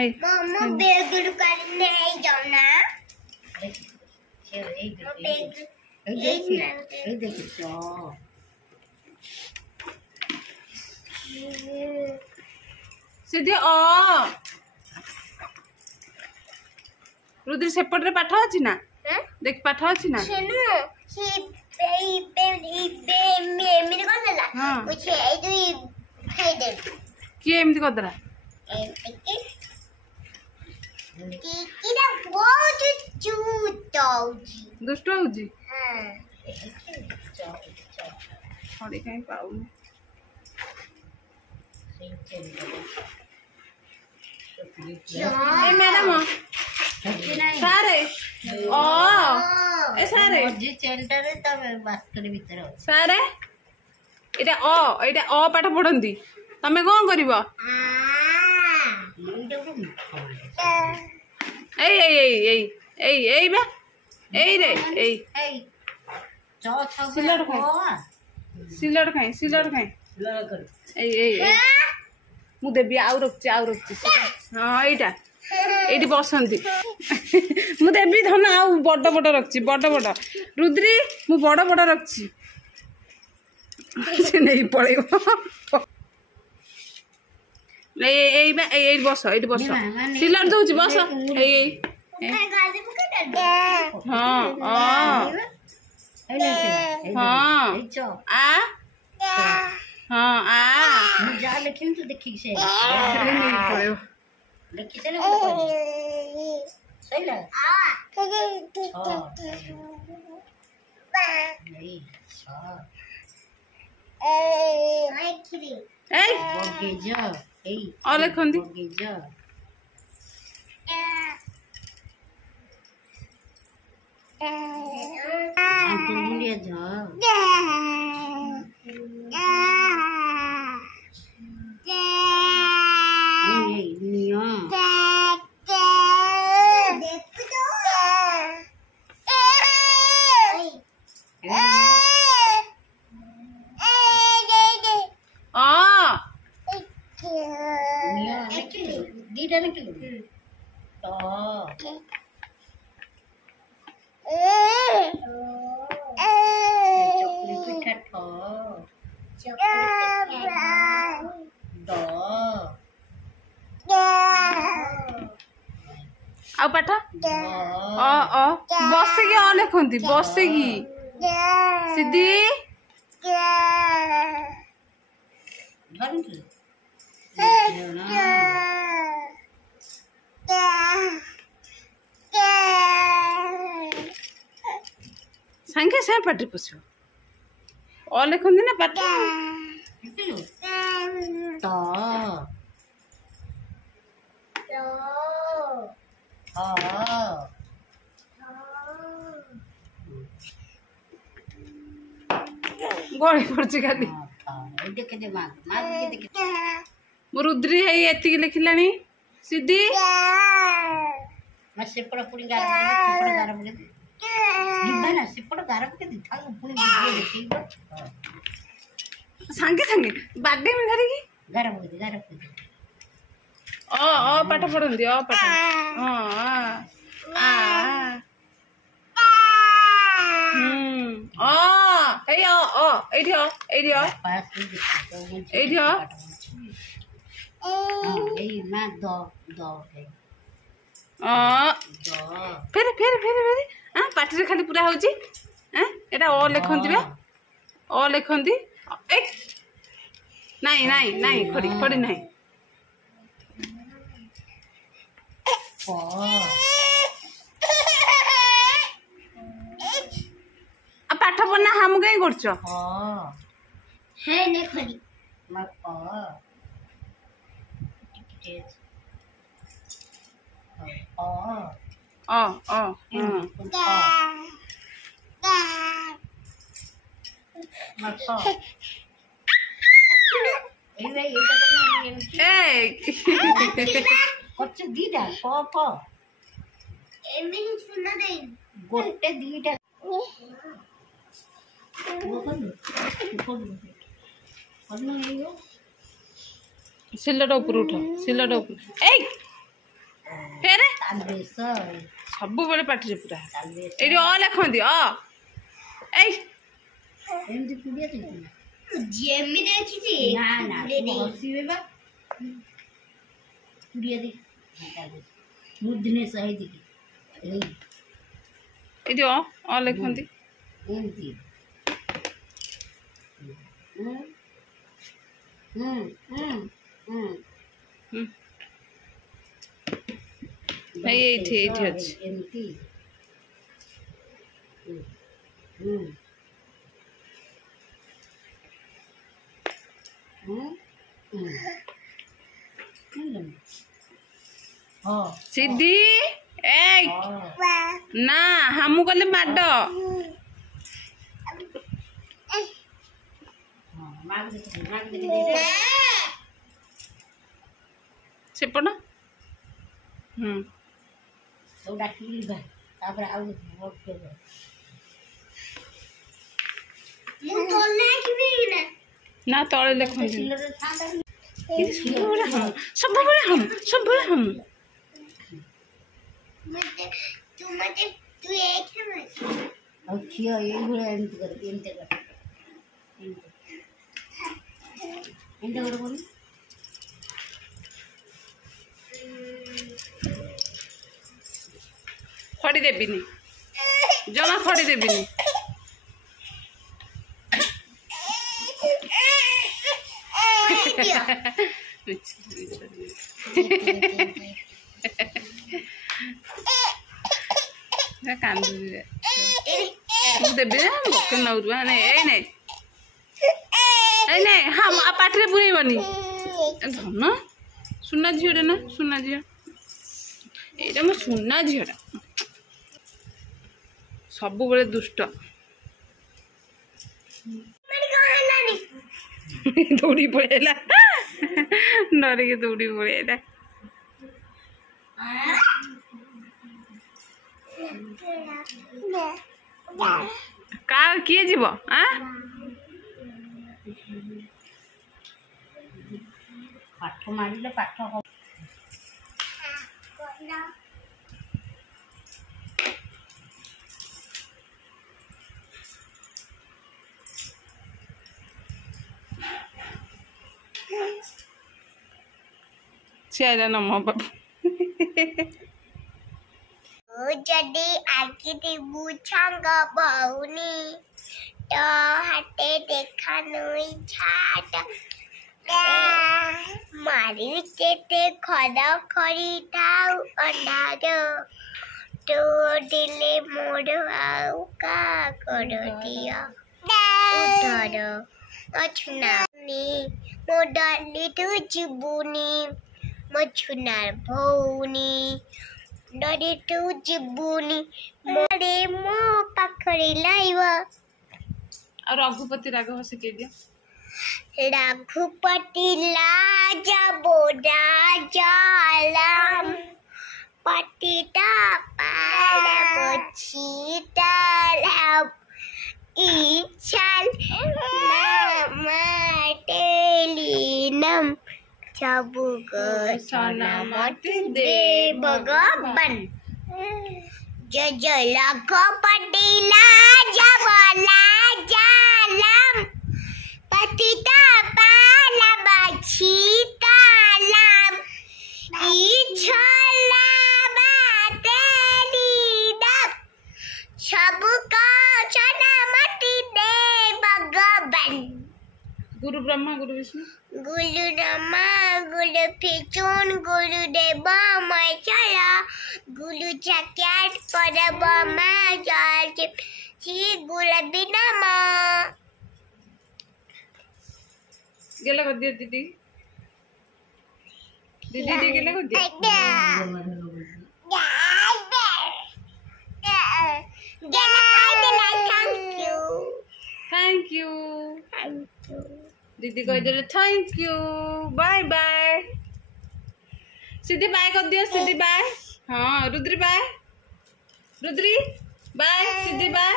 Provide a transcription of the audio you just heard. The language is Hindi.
हे मम्मा बेग करने जाओ ना सीधे ओ रुद्र सेपटे पाठ अच्छी ना देख पाठ अच्छी ना किए एमती करदेला दुष्ट होजी खड़ी कहीं पाऊनी ए मैडम सारे ओ ए सारे जी सेंटर रे तब बास्केट भीतर सारे एटा ओ पाठ पढ़ंती तमे कोन करिवो ए बा ए रे ए सिलड़ खाई ए मु देबी आउ रखची हाँ एटा एटी बसंती मु देबी धन आउ बड़ बड़ रखची बड़ बड़ रुद्री मु बड़ बड़ रखची से नहीं पड़ेगा ए बस एटी बस सिलड़ दउची बस ए हाँ हाँ हाँ हाँ जा लेकिन तो देखी से पड़ेगा देखी से ना सही लग नहीं बगीचा और लिखंदी बगीचा अंकुलिया जा आ पाठ बसिकी अ लिखंती बसिकी सीधी सांगे से पाटी पशु अ लिखंती ना पाठ गड़ी पड़ी खाली मो रुद्री है एति लिखिलानी सीधी सेपड़ पुणी गार ना सेपड़ गार सांगे सांगे बाडे में धरिकी गार पाठ पढ़ती पाठ फेरे फेरे फेरे फेरे पाटी खाली पूरा होची एटा ओ लिखंती बे ओ लिखंती नहीं नहीं नहीं खड़ी खड़ी नहीं पाठ पढ़ना हम कहीं कर दीटा गोटे दीटा सिलट ऊपर उठ सिलट ऊपर तालबेस सब बेले पार्टी पूरा तालबेस ये अ लिखती ए एमती पुड़िया थी जेमी देखी ना ना हसीबे बा पुड़िया दी तालबेस मुदने सही दी ये अ लिखती एमती ଏଇଠି ଅଛି ଏମିତି सिद्धि ए ना हमू कले माड सेपट ସବୁ ଡାକିକି ଯିବା ତାପରେ ଆଉ ମୁଁ ତଲେ କିବି ନା ना तले लिखती ଶିଳରେ ଥାନ୍ତା सब हम मते तू एक है मत ଆଉ ଝିଅ ଏଇଭଳିଆ ଏମିତି କର ଏମିତି କର ଏମିତି କର ବୋଲ खड़ी देविनी जमा खड़ी देविनी कांदू देवी नहीं हम पाटे पुरैबनी धन सुना झीटा ना सुना झी यहाँ मो सुना झीटा सब बड़े दुष्ट दौड़ी पड़ेला डरिक दौड़ी पड़ेला का किए जीव ପାଠ ମାରିଲେ ପାଠ ହବ सिया न मो बाबू जदी आखि देबू छांग बहुनी तो हाटे देखा नई छाट मारी चेते खड़ा खड़ी थाउ अंधार तो दिले मोड़ आउ का करो दिया उधर अछुनानी मोडाली तू जिबुनी मछुनार भौनी डरे तू जिबुनी मोरे मो पाखरे लाइवा और रघुपति राघव शिखे दिया रघुपति लाजा बोडा जालम पतिता पाला बचीता लाभ इच्छाल नामाटेलिनम सबुग सनमति दे भगवान जय जय रघुपति लाजा बोला जालम पतिता पाला बचीता लाभ इच्छाला बातेलिनम सबुग सनमति दे भगवान गुरु ब्रह्मा गुरु विष्णु गुरु ब्रह्मा गुरु फिचून गुरु देव मचला गुरु चक्याट परब श्री गुरु बिनम गेला कर दिया दीदी दीदी दी गेला कर दिया थैंक यू दीदी कह दे thank you bye bye Siddhi bye कर दियो सीधी बाय हाँ Rudri bye Rudri bye Siddhi bye